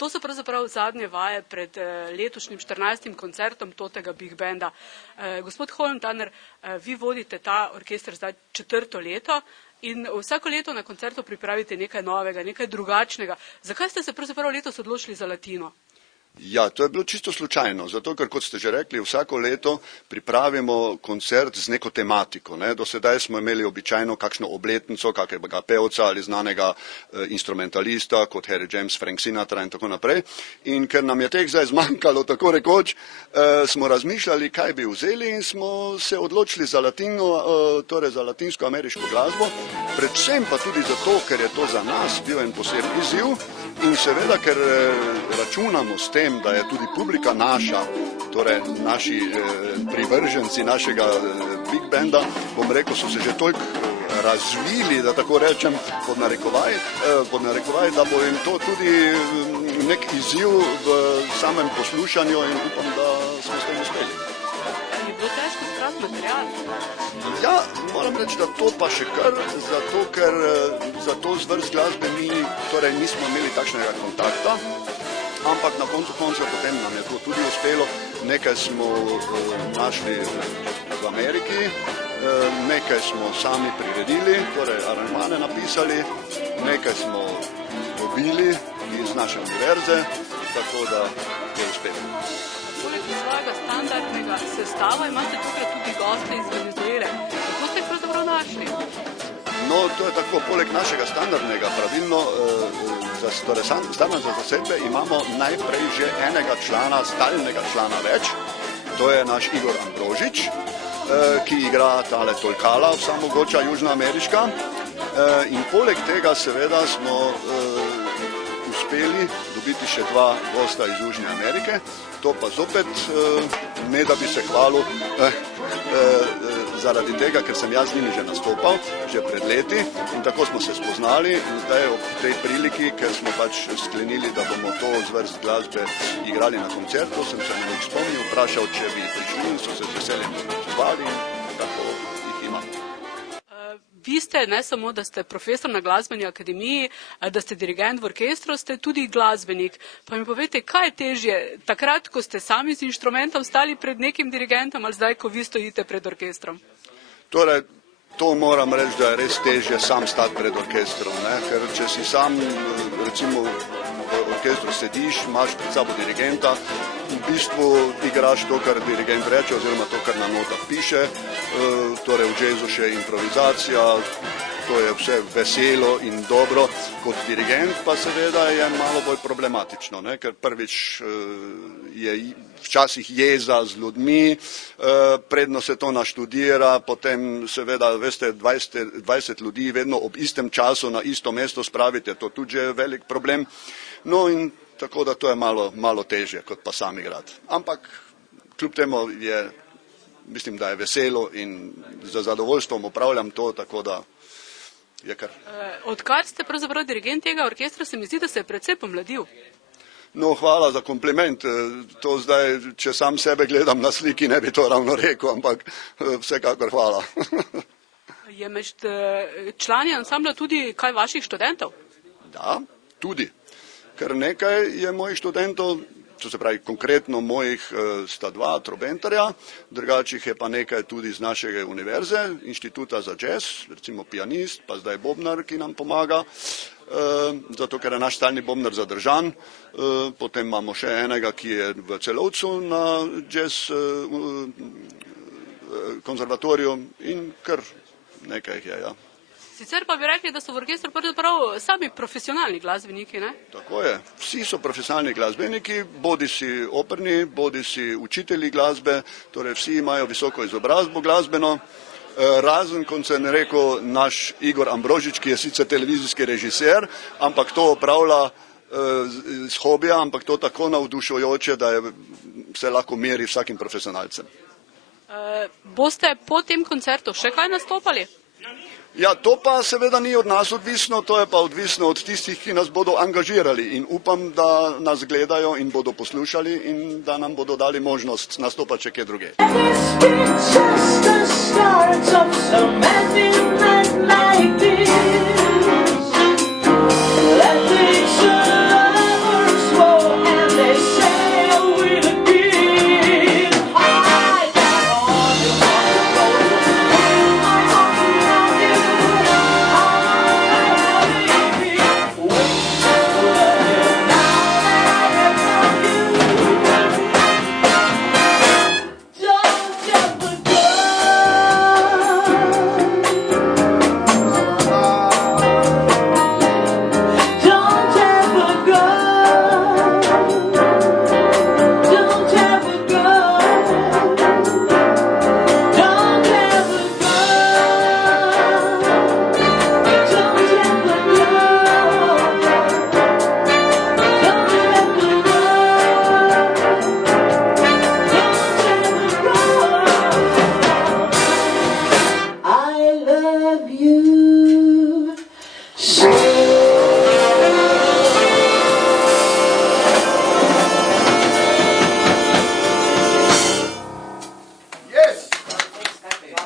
To so pravzaprav zadnje vaje pred letošnjim 14. koncertom totega Big Banda. Gospod Holmtanner, vi vodite ta orkester zdaj 4. leto in vsako leto na koncertu pripravite nekaj novega, nekaj drugačnega. Zakaj ste se pravzaprav letos odločili za latino? Ja, to je bilo čisto slučajno, zato ker, kot ste že rekli, vsako leto pripravimo koncert z neko tematiko. Do sedaj smo imeli običajno kakšno obletnico, kakega pevca ali znanega instrumentalista, kot Harry James, Frank Sinatra in tako naprej. In ker nam je teh zdaj zmanjkalo, tako rekoč, smo razmišljali, kaj bi vzeli in smo se odločili za latino, torej za latinsko-ameriško glasbo, predvsem pa tudi zato, ker je to za nas bil en poseben izziv in seveda, ker računamo s tem, da je tudi publika naša, torej naši privrženci našega Big Banda, bom rekel, so se že toliko razvili, da tako rečem, pod narekovaj, da bo jim to tudi nek izziv v samem poslušanju in upam, da smo s tem uspeli. Je bilo težko zbrati material? Ja, moram reči, da to pa še kar, zato ker za to zvrst glasbe nismo imeli takšnega kontakta. Ampak na koncu potem nam je to tudi uspelo. Nekaj smo našli v Ameriki, nekaj smo sami priredili, torej aranžmane napisali, nekaj smo dobili iz naše univerze, tako da je uspelo. Poleg svojega standardnega sestava imate tukaj tudi goste iz Venezuele. Kako ste jih pravzaprav našli? No, to je tako, poleg našega standardnega pravilno, torej standard za zasedbe imamo najprej že enega člana, stalnega člana več, to je naš Igor Ambrožič, ki igra tale tolkala, vsa mogoča južnoameriška, in poleg tega seveda smo uspeli dobiti še 2 gosta iz Južne Amerike, to pa zopet, ne da bi se hvalil, zaradi tega, ker sem jaz z njimi že nastopal, že pred leti in tako smo se spoznali in zdaj ob tej priliki, ker smo pač sklenili, da bomo to zvrst glasbe igrali na koncertu, sem se na njih spomnil, vprašal, če bi prišli in so se z veseljem odzvali in tako jih imam. Vi ste, ne samo, da ste profesor na glasbeni akademiji, da ste dirigent v orkestru, ste tudi glasbenik. Pa mi povejte, kaj je težje, takrat, ko ste sami z inštrumentom stali pred nekim dirigentom ali zdaj, ko vi stojite pred orkestrom? Torej, to moram reči, da je res težje sam stati pred orkestrom, ker če si sam, recimo, v orkestru sediš, imaš pred sabo dirigenta, v bistvu igraš to, kar dirigent reče, oziroma to, kar na notah piše, torej v jazzu še improvizacija, to je vse veselo in dobro, kot dirigent pa seveda je malo bolj problematično, ker prvič je včasih jeza z ljudmi, predno se to naštudira, potem seveda, veste, 20 ljudi vedno ob istem času na isto mesto spravite, to tudi je velik problem, no in tako da to je malo težje, kot pa sam igrati. Ampak kljub temu mislim, da je veselo in za zadovoljstvom opravljam to, tako da je kar. Odkar ste pravzaprav dirigent tega orkestra, se mi zdi, da se je precej pomladil. No, hvala za kompliment. To zdaj, če sam sebe gledam na sliki, ne bi to ravno rekel, ampak vsekakor hvala. Je med člani ansambla tudi kaj vaših študentov? Da, tudi. Ker nekaj je mojih študentov, to se pravi konkretno mojih sta 2 trobentarja, drugačih je pa nekaj tudi z našega univerze, inštituta za jazz, recimo pianist, pa zdaj bobnar, ki nam pomaga, zato ker je naš stalni bobnar zadržan, potem imamo še enega, ki je v Celovcu na jazz konzervatoriju in kar nekaj jih je, ja. Sicer pa bi rekli, da so v orkestru pravzaprav sami profesionalni glasbeniki, ne? Tako je. Vsi so profesionalni glasbeniki, bodi si operni, bodi si učitelji glasbe, torej vsi imajo visoko izobrazbo glasbeno, razen, kot sem rekel, naš Igor Ambrožič, ki je sicer televizijski režiser, ampak to opravlja z hobija, ampak to tako navdušujoče, da se lahko meri vsakim profesionalcem. Boste po tem koncertu še kaj nastopali? Ja, to pa seveda ni od nas odvisno, to je pa odvisno od tistih, ki nas bodo angažirali in upam, da nas gledajo in bodo poslušali in da nam bodo dali možnost nastopati še kje druge.